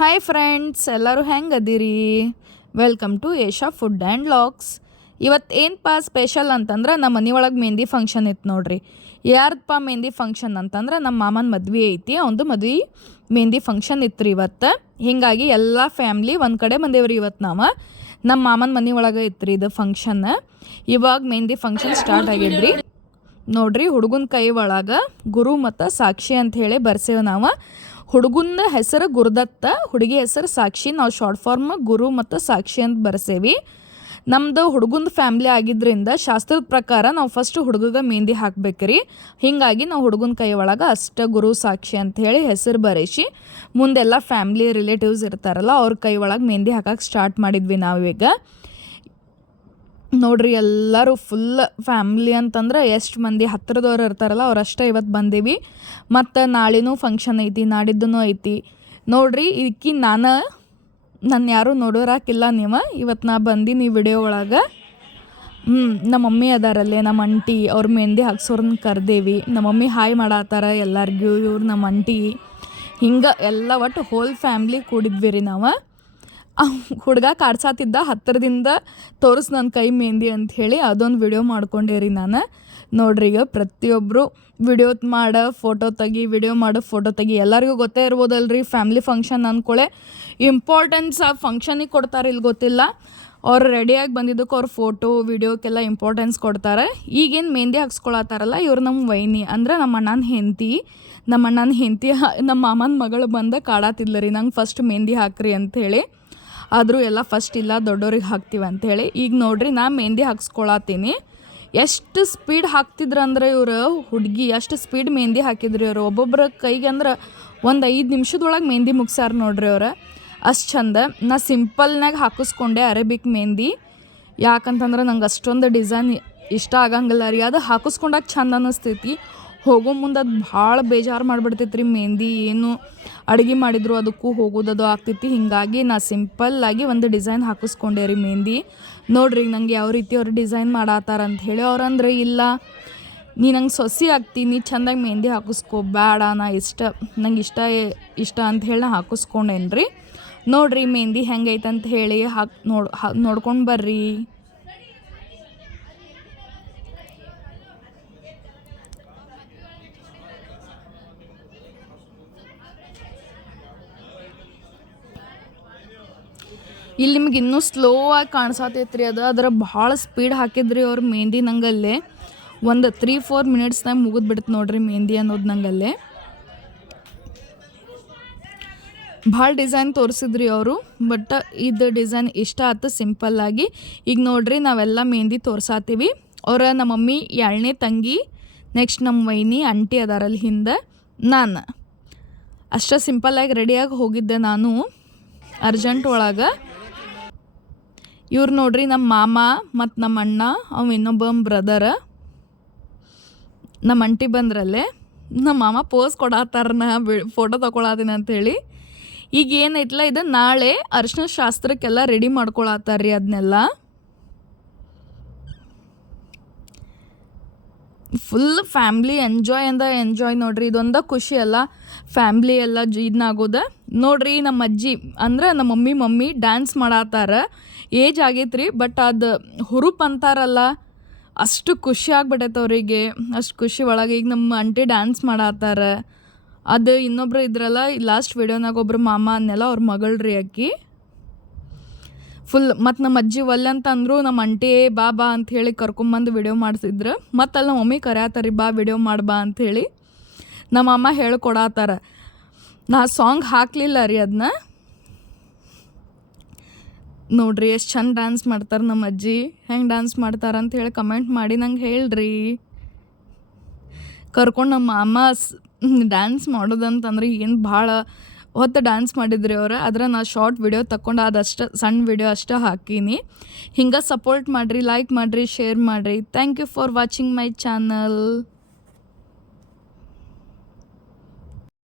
Hi friends ಎಲ್ಲರೂ ಹೆಂಗೆ ಅದೀರಿ welcome to Esha food and locks ಇವತ್ತು ಏನಪ್ಪ ಸ್ಪೆಷಲ್ ಅಂತಂದ್ರೆ ನಮ್ಮ ಮನೆ ಒಳಗೆ ಮೆಹಂದಿ ಫಂಕ್ಷನ್ ಇತ್ತು ನೋಡ್ರಿ. ಯಾರ್ದಪ್ಪ ಮೆಹಂದಿ ಫಂಕ್ಷನ್ ಅಂತಂದ್ರೆ ನಮ್ಮ ಮಾಮನ ಮದ್ವೆ ಐತಿ, ಅವಂದು ಮದ್ವೆ ಮೆಹಂದಿ ಫಂಕ್ಷನ್ ಇತ್ತು ರೀ ಇವತ್ತು. ಹೀಗಾಗಿ ಎಲ್ಲ ಫ್ಯಾಮ್ಲಿ ಒಂದು ಕಡೆ ಬಂದೇವ್ರಿ ಇವತ್ತು ನಾವು. ನಮ್ಮ ಮಾಮನ ಮನೆ ಒಳಗೆ ಇತ್ತು ರೀ ಇದು ಫಂಕ್ಷನ್ ಇವಾಗ ಮೆಹಂದಿ ಫಂಕ್ಷನ್ ಸ್ಟಾರ್ಟ್ ಆಗಿದ್ರಿ ನೋಡ್ರಿ ಹುಡುಗನ ಕೈ ಒಳಗೆ ಗುರು ಮತ್ತು ಸಾಕ್ಷಿ ಅಂತ ಹೇಳಿ ಬರ್ಸೇವೆ ನಾವು. ಹುಡುಗನ ಹೆಸರು ಗುರುದತ್ತ, ಹುಡುಗಿ ಹೆಸರು ಸಾಕ್ಷಿ, ನಾವು ಶಾರ್ಟ್ ಫಾರ್ಮ್ ಗುರು ಮತ್ತು ಸಾಕ್ಷಿ ಅಂತ ಬರ್ಸೇವಿ. ನಮ್ಮದು ಹುಡುಗನ ಫ್ಯಾಮ್ಲಿ ಆಗಿದ್ದರಿಂದ ಶಾಸ್ತ್ರದ ಪ್ರಕಾರ ನಾವು ಫಸ್ಟ್ ಹುಡುಗಗೆ ಮೆಹಂದಿ ಹಾಕ್ಬೇಕ್ರಿ. ಹೀಗಾಗಿ ನಾವು ಹುಡುಗನ ಕೈ ಒಳಗೆ ಅಷ್ಟ ಗುರು ಸಾಕ್ಷಿ ಅಂತ ಹೇಳಿ ಹೆಸರು ಬರೆಸಿ, ಮುಂದೆಲ್ಲ ಫ್ಯಾಮ್ಲಿ ರಿಲೇಟಿವ್ಸ್ ಇರ್ತಾರಲ್ಲ ಅವ್ರ ಕೈ ಒಳಗೆ ಮೆಹಂದಿ ಹಾಕಕ್ಕೆ ಸ್ಟಾರ್ಟ್ ಮಾಡಿದ್ವಿ ನಾವೀಗ ನೋಡ್ರಿ, ಎಲ್ಲರೂ ಫುಲ್ ಫ್ಯಾಮ್ಲಿ ಅಂತಂದ್ರೆ ಎಷ್ಟು ಮಂದಿ ಹತ್ತಿರದವ್ರು ಇರ್ತಾರಲ್ಲ, ಅವರಷ್ಟೇ ಇವತ್ತು ಬಂದೀವಿ. ಮತ್ತು ನಾಳೆನೂ ಫಂಕ್ಷನ್ ಐತಿ ನಾಡಿದ್ದೂ ಐತಿ. ನೋಡ್ರಿ ಇದಕ್ಕೆ ನಾನು ನನ್ನ ಯಾರೂ ನೋಡೋರಾಕಿಲ್ಲ ನೀವು. ಇವತ್ತು ನಾ ಬಂದೀನಿ ವಿಡಿಯೋ ಒಳಗೆ. ಹ್ಞೂ ನಮ್ಮ ಮಮ್ಮಿ ಅದಾರಲ್ಲೇ ನಮ್ಮ ಅಂಟಿ ಅವ್ರ ಮೆಹಂದಿ ಹಾಕ್ಸೋರನ್ನ ಕರ್ದೇವಿ. ನಮ್ಮ ಮಮ್ಮಿ ಹಾಯ್ ಮಾಡತ್ತಾರ ಎಲ್ಲರಿಗೂ, ಇವ್ರು ನಮ್ಮ ಅಂಟಿ ಹಿಂಗೆ ಎಲ್ಲ ಒಟ್ಟು ಹೋಲ್ ಫ್ಯಾಮ್ಲಿ ಕೂಡಿದ್ವಿ ರೀ ನಾವು. ಹುಡುಗ ಕಾಡ್ಸಾತಿದ್ದ ಹತ್ತಿರದಿಂದ ತೋರಿಸ್ ನನ್ನ ಕೈ ಮೆಹಂದಿ ಅಂತ ಹೇಳಿ ಅದೊಂದು ವಿಡಿಯೋ ಮಾಡ್ಕೊಂಡೇರಿ ನಾನು. ನೋಡ್ರಿ ಈಗ ಪ್ರತಿಯೊಬ್ಬರು ವಿಡಿಯೋ ಮಾಡ ಫೋಟೋ ತೆಗಿ ವಿಡಿಯೋ ಮಾಡೋ ಫೋಟೋ ತೆಗಿ, ಎಲ್ಲರಿಗೂ ಗೊತ್ತೇ ಇರ್ಬೋದಲ್ರಿ ಫ್ಯಾಮ್ಲಿ ಫಂಕ್ಷನ್ ಅಂದ್ಕೊಳ್ಳೆ ಇಂಪಾರ್ಟೆನ್ಸ್ ಆ ಫಂಕ್ಷನಿಗೆ ಕೊಡ್ತಾರೆ ಇಲ್ಲಿ ಗೊತ್ತಿಲ್ಲ. ಅವ್ರು ರೆಡಿಯಾಗಿ ಬಂದಿದ್ದಕ್ಕೆ ಅವ್ರ ಫೋಟೋ ವಿಡಿಯೋಕ್ಕೆಲ್ಲ ಇಂಪಾರ್ಟೆನ್ಸ್ ಕೊಡ್ತಾರೆ. ಈಗೇನು ಮೆಹಂದಿ ಹಾಕ್ಸ್ಕೊಳತ್ತಾರಲ್ಲ, ಇವ್ರು ನಮ್ಮ ವೈನಿ. ಅಂದ್ರೆ ನಮ್ಮ ಅಣ್ಣನ ಹೆಂಡತಿ. ನಮ್ಮ ಅಣ್ಣನ ಹೆಂಡತಿ ನಮ್ಮ ಮಾಮನ ಮಗಳು ಬಂದು ಕಾಡಾತಿದ್ಲ ರೀ, ನಂಗೆ ಫಸ್ಟ್ ಮೆಹಂದಿ ಹಾಕ್ರಿ ಅಂಥೇಳಿ ಆದರೂ ಎಲ್ಲ ಫಸ್ಟ್ ಇಲ್ಲ ದೊಡ್ಡವ್ರಿಗೆ ಹಾಕ್ತೀವಿ ಅಂಥೇಳಿ ಈಗ ನೋಡ್ರಿ, ನಾ ಮೆಹಂದಿ ಹಾಕ್ಸ್ಕೊಳತ್ತೀನಿ ಎಷ್ಟು ಸ್ಪೀಡ್ ಹಾಕ್ತಿದ್ರು ಅಂದ್ರೆ ಇವರು, ಹುಡುಗಿ ಎಷ್ಟು ಸ್ಪೀಡ್ ಮೆಹಂದಿ ಹಾಕಿದ್ರಿ ಇವರು. ಒಬ್ಬೊಬ್ಬರ ಕೈಗೆ ಅಂದ್ರೆ ಒಂದು ಐದು ನಿಮಿಷದೊಳಗೆ ಮೆಹಂದಿ ಮುಗ್ಸಾರ ನೋಡ್ರಿ ಅವ್ರು. ಅಷ್ಟು ಚಂದ. ನಾ ಸಿಂಪಲ್ನಾಗ ಹಾಕಿಸ್ಕೊಂಡೆ ಅರೇಬಿಕ್ ಮೆಹಂದಿ. ಯಾಕಂತಂದ್ರೆ ನಂಗೆ ಅಷ್ಟೊಂದು ಡಿಸೈನ್ ಇಷ್ಟ ಆಗಂಗಿಲ್ಲ ರೀ. ಅದು ಹಾಕಿಸ್ಕೊಂಡಾಗ ಚಂದ ಅನ್ನಿಸ್ತೈತಿ ಹೋಗೋ ಮುಂದೆ ಅದು ಭಾಳ ಬೇಜಾರು ಮಾಡಿಬಿಡ್ತೈತೆ ರೀ ಮೆಹಂದಿ ಏನು ಅಡುಗೆ ಮಾಡಿದ್ರು ಅದಕ್ಕೂ ಹೋಗೋದದು ಆಗ್ತೈತಿ. ಹೀಗಾಗಿ ನಾ ಸಿಂಪಲ್ಲಾಗಿ ಒಂದು ಡಿಸೈನ್ ಹಾಕಿಸ್ಕೊಂಡೆ ರೀ ಮೆಹಂದಿ. ನೋಡ್ರಿ ನಂಗೆ ಯಾವ ರೀತಿ ಅವ್ರು ಡಿಸೈನ್ ಮಾಡಾತಾರ ಅಂತ ಹೇಳಿ ಅವ್ರಂದ್ರೆ ಇಲ್ಲ, ನೀ ನಂಗೆ ಸೊಸಿ ಆಗ್ತೀನಿ ಚೆಂದಾಗಿ ಮೆಹಂದಿ ಹಾಕಿಸ್ಕೋ ಬೇಡ ನಾ ಇಷ್ಟ, ನಂಗೆ ಇಷ್ಟ ಇಷ್ಟ ಅಂತ ಹೇಳಿ ನಾ ಹಾಕಿಸ್ಕೊಂಡೇನ್ರಿ. ನೋಡ್ರಿ ಮೆಹಂದಿ ಹೆಂಗೈತೆ ಅಂತ ಹೇಳಿ ಹಾಕಿ ನೋಡ್ ನೋಡ್ಕೊಂಡು ಬರ್ರಿ. ಇಲ್ಲಿ ನಿಮ್ಗೆ ಇನ್ನೂ ಸ್ಲೋ ಆಗಿ ಕಾಣಿಸತೈತ್ರಿ ಅದು. ಅದರ ಭಾಳ ಸ್ಪೀಡ್ ಹಾಕಿದ್ರಿ ಅವ್ರ ಮೆಹಂದಿ ನಂಗಲ್ಲೇ. ಒಂದು ತ್ರೀ ಫೋರ್ ಮಿನಿಟ್ಸ್ನಾಗ ಮುಗಿದ್ಬಿಡ್ತು ನೋಡ್ರಿ ಮೆಹಂದಿ ಅನ್ನೋದು ನಂಗಲ್ಲೇ. ಭಾಳ ಡಿಸೈನ್ ತೋರಿಸಿದ್ರಿ ಅವರು ಬಟ್ ಇದು ಡಿಸೈನ್ ಇಷ್ಟ ಆಯ್ತು ಸಿಂಪಲ್ಲಾಗಿ ಈಗ ನೋಡ್ರಿ ನಾವೆಲ್ಲ ಮೆಹಂದಿ ತೋರ್ಸಾತೀವಿ. ಅವರ ನಮ್ಮ ಮಮ್ಮಿ ಎರಡನೇ ತಂಗಿ ನೆಕ್ಸ್ಟ್ ನಮ್ಮ ವೈನಿ ಅಂಟಿ ಅದಾರಲ್ಲಿ ಹಿಂದೆ, ನಾನು. ಅಷ್ಟ ಸಿಂಪಲ್ಲಾಗಿ ರೆಡಿಯಾಗಿ ಹೋಗಿದ್ದೆ ನಾನು ಅರ್ಜೆಂಟ್ ಒಳಗೆ. ಇವ್ರು ನೋಡ್ರಿ ನಮ್ಮ ಮಾಮ ಮತ್ತು ನಮ್ಮ ಅಣ್ಣ, ಅವ ಇನ್ನೊಬ್ಬ ಬ್ರದರ್ ನಮ್ಮ ಅಂಟಿ ಬಂದ್ರಲ್ಲೇ ನಮ್ಮ ಮಾಮ ಪೋಸ್ ಕೊಡತ್ತಾರನ ಬಿ ಫೋಟೋ ತೊಗೊಳತೀನಿ ಅಂಥೇಳಿ ಈಗ ಏನೈತಲ್ಲ ಇದು ನಾಳೆ ಅರ್ಶನ ಶಾಸ್ತ್ರಕ್ಕೆಲ್ಲ ರೆಡಿ ಮಾಡ್ಕೊಳತ್ತಾರ್ರಿ ಅದನ್ನೆಲ್ಲ ಫುಲ್ ಫ್ಯಾಮ್ಲಿ ಎಂಜಾಯ್ ಅಂದ ಎಂಜಾಯ್ ನೋಡ್ರಿ, ಇದೊಂದು ಖುಷಿ ಅಲ್ಲ. ಫ್ಯಾಮ್ಲಿ ಎಲ್ಲ ಇದನ್ನಾಗೋದ ನೋಡ್ರಿ ನಮ್ಮ ಅಜ್ಜಿ, ಅಂದ್ರೆ ನಮ್ಮ ಮಮ್ಮಿ ಮಮ್ಮಿ ಡ್ಯಾನ್ಸ್ ಮಾಡತ್ತಾರ ಏಜ್ ಆಗೈತ್ರಿ ಬಟ್ ಅದು ಹುರುಪ್ ಅಂತಾರಲ್ಲ, ಅಷ್ಟು ಖುಷಿ ಆಗ್ಬಿಟ್ಟೈತೆ ಅವರಿಗೆ, ಅಷ್ಟು ಖುಷಿ ಒಳಗೆ ಈಗ ನಮ್ಮ ಅಂಟಿ ಡ್ಯಾನ್ಸ್ ಮಾಡತ್ತಾರ ಅದು ಇನ್ನೊಬ್ರು ಇದ್ರಲ್ಲ ಲಾಸ್ಟ್ ವಿಡಿಯೋನಾಗ ಒಬ್ರು ಮಾಮ ಅನ್ನೆಲ್ಲ ಅವ್ರ ಮಗಳ್ರಿ ಅಕ್ಕಿ. ಫುಲ್ ಮತ್ತು ನಮ್ಮ ಅಜ್ಜಿ ಒಲ್ಲೆ ಅಂತ ಅಂದರು ನಮ್ಮ ಅಂಟಿ ಬಾ ಬಾ ಅಂತ ಹೇಳಿ ಕರ್ಕೊಂಬಂದು ವಿಡಿಯೋ ಮಾಡ್ಸಿದ್ರು. ಮತ್ತು ಅಲ್ಲಿ ನಮ್ಮ ಮಮ್ಮಿ ಕರೆಯತ್ತಾರಿ ಬಾ ವಿಡಿಯೋ ಮಾಡಿ ಬಾ ಅಂಥೇಳಿ ನಮ್ಮ ಅಮ್ಮ ಹೇಳ್ಕೊಡತ್ತಾರ ನಾ ಸಾಂಗ್ ಹಾಕಲಿಲ್ಲ ರೀ ಅದನ್ನ ನೋಡ್ರಿ ಎಷ್ಟು ಚಂದ ಡ್ಯಾನ್ಸ್ ಮಾಡ್ತಾರೆ ನಮ್ಮ ಅಜ್ಜಿ. ಹೆಂಗೆ ಡ್ಯಾನ್ಸ್ ಮಾಡ್ತಾರೆ ಅಂತ ಹೇಳಿ ಕಮೆಂಟ್ ಮಾಡಿ ನಂಗೆ ಹೇಳ್ರಿ. ಕರ್ಕೊಂಡು ನಮ್ಮ ಅಮ್ಮ ಡ್ಯಾನ್ಸ್ ಮಾಡೋದಂತಂದ್ರೆ ಏನು ಭಾಳ ಹೊತ್ತು ಡ್ಯಾನ್ಸ್ ಮಾಡಿದ್ರಿ ಅವ್ರು. ಆದ್ರೆ ನಾ ಶಾರ್ಟ್ ವಿಡಿಯೋ ತಗೊಂಡು ಅದಷ್ಟು ಸಣ್ಣ ವಿಡಿಯೋ ಅಷ್ಟೇ ಹಾಕೀನಿ. ಹಿಂಗೆ ಸಪೋರ್ಟ್ ಮಾಡಿರಿ ಲೈಕ್ ಮಾಡಿರಿ ಶೇರ್ ಮಾಡಿರಿ. Thank you for watching my channel